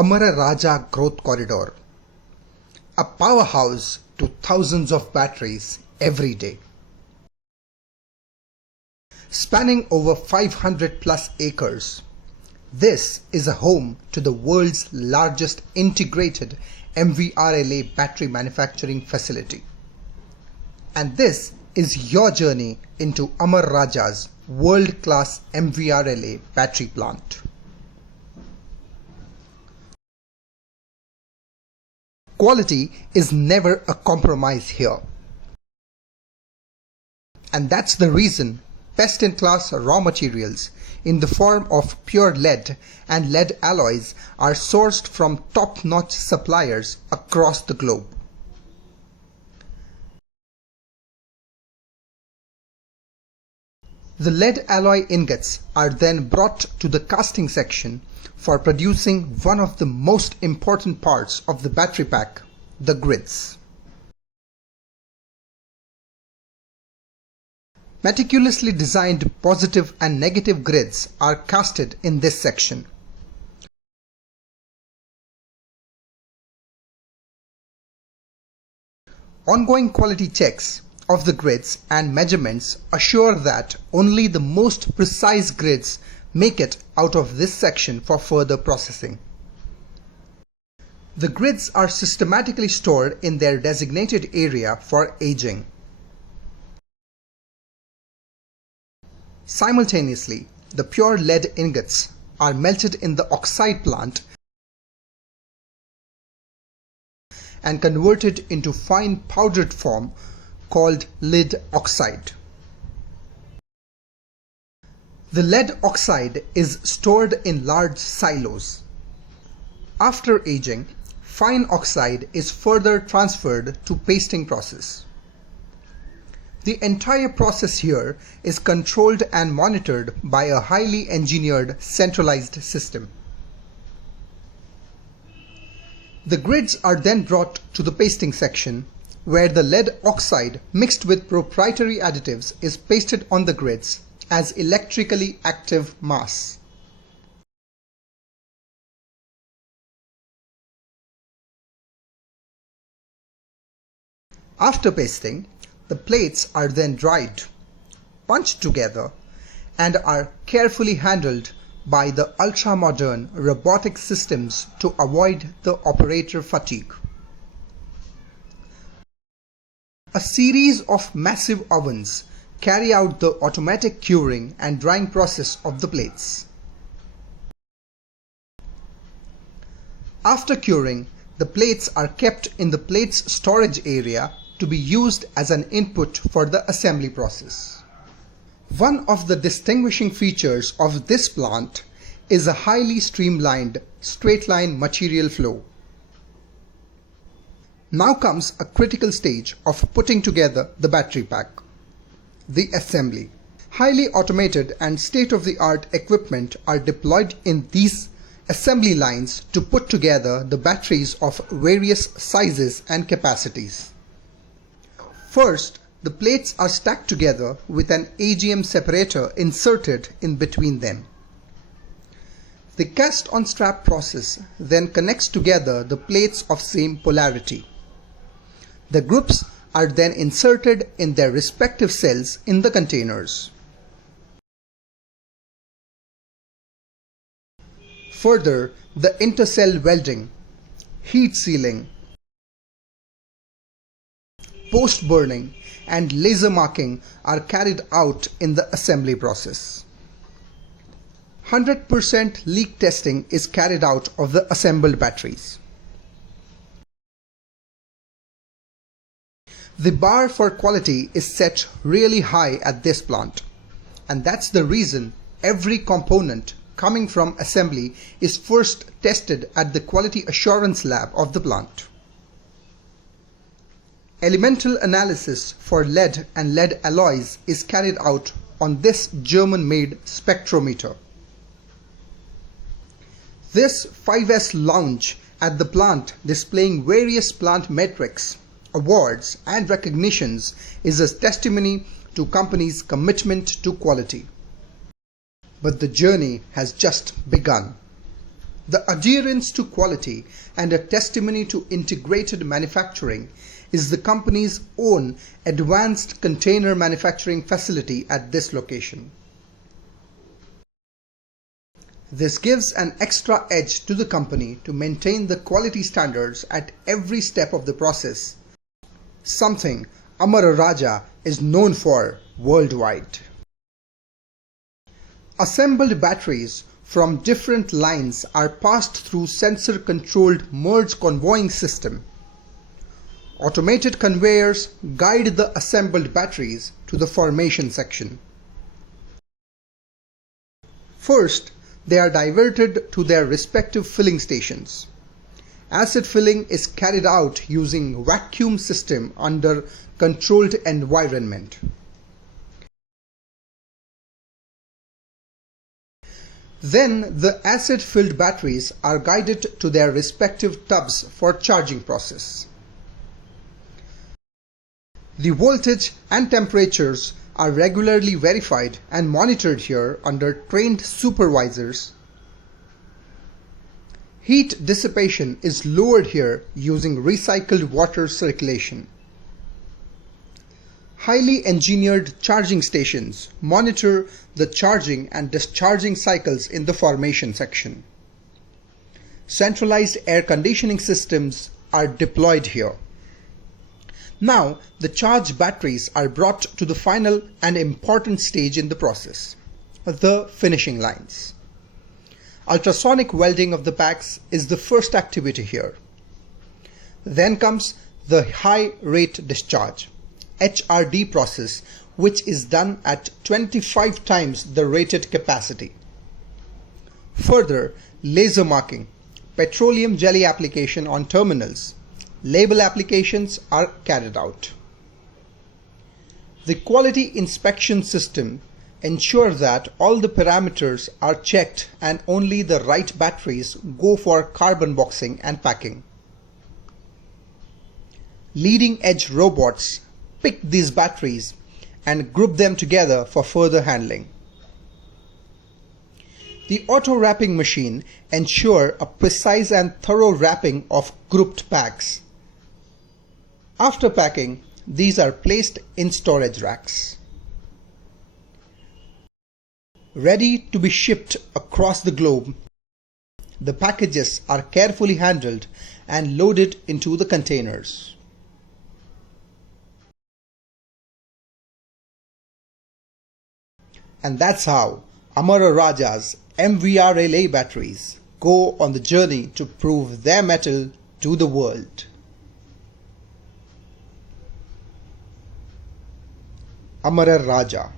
Amara Raja Growth Corridor, a powerhouse to thousands of batteries every day. Spanning over 500 plus acres, this is a home to the world's largest integrated MVRLA battery manufacturing facility. And this is your journey into Amar Raja's world-class MVRLA battery plant. Quality is never a compromise here. And that's the reason best-in-class raw materials in the form of pure lead and lead alloys are sourced from top-notch suppliers across the globe. The lead alloy ingots are then brought to the casting section for producing one of the most important parts of the battery pack, the grids. Meticulously designed positive and negative grids are casted in this section. Ongoing quality checks of the grids and measurements assure that only the most precise grids make it out of this section for further processing. The grids are systematically stored in their designated area for aging. Simultaneously, the pure lead ingots are melted in the oxide plant and converted into fine powdered form called lead oxide. The lead oxide is stored in large silos. After aging, fine oxide is further transferred to pasting process. The entire process here is controlled and monitored by a highly engineered centralized system. The grids are then brought to the pasting section, where the lead oxide mixed with proprietary additives is pasted on the grids as electrically active mass. After pasting, the plates are then dried, punched together, and are carefully handled by the ultra-modern robotic systems to avoid the operator fatigue. A series of massive ovens carry out the automatic curing and drying process of the plates. After curing, the plates are kept in the plates storage area to be used as an input for the assembly process. One of the distinguishing features of this plant is a highly streamlined straight-line material flow. Now comes a critical stage of putting together the battery pack, the assembly. Highly automated and state-of-the-art equipment are deployed in these assembly lines to put together the batteries of various sizes and capacities. First, the plates are stacked together with an AGM separator inserted in between them. The cast-on strap process then connects together the plates of same polarity. The groups are then inserted in their respective cells in the containers. Further, the intercell welding, heat sealing, post-burning and laser marking are carried out in the assembly process. 100% leak testing is carried out of the assembled batteries. The bar for quality is set really high at this plant, and that's the reason every component coming from assembly is first tested at the quality assurance lab of the plant. Elemental analysis for lead and lead alloys is carried out on this German-made spectrometer. This 5S lounge at the plant displaying various plant metrics, awards and recognitions is a testimony to company's commitment to quality. But the journey has just begun. The adherence to quality and a testimony to integrated manufacturing is the company's own advanced container manufacturing facility at this location. This gives an extra edge to the company to maintain the quality standards at every step of the process, something Amara Raja is known for worldwide. Assembled batteries from different lines are passed through sensor-controlled merge convoying system. Automated conveyors guide the assembled batteries to the formation section. First, they are diverted to their respective filling stations. Acid filling is carried out using vacuum system under controlled environment. Then the acid-filled batteries are guided to their respective tubs for charging process. The voltage and temperatures are regularly verified and monitored here under trained supervisors. Heat dissipation is lowered here using recycled water circulation. Highly engineered charging stations monitor the charging and discharging cycles in the formation section. Centralized air conditioning systems are deployed here. Now, the charged batteries are brought to the final and important stage in the process, the finishing lines. Ultrasonic welding of the packs is the first activity here. Then comes the high rate discharge, HRD process, which is done at 25 times the rated capacity. Further, laser marking, petroleum jelly application on terminals, label applications are carried out. The quality inspection system ensures that all the parameters are checked and only the right batteries go for carbon boxing and packing. Leading edge robots pick these batteries and group them together for further handling. The auto wrapping machine ensures a precise and thorough wrapping of grouped packs. After packing, these are placed in storage racks. Ready to be shipped across the globe, the packages are carefully handled and loaded into the containers. And that's how Amara Raja's MVRLA batteries go on the journey to prove their mettle to the world. Amara Raja.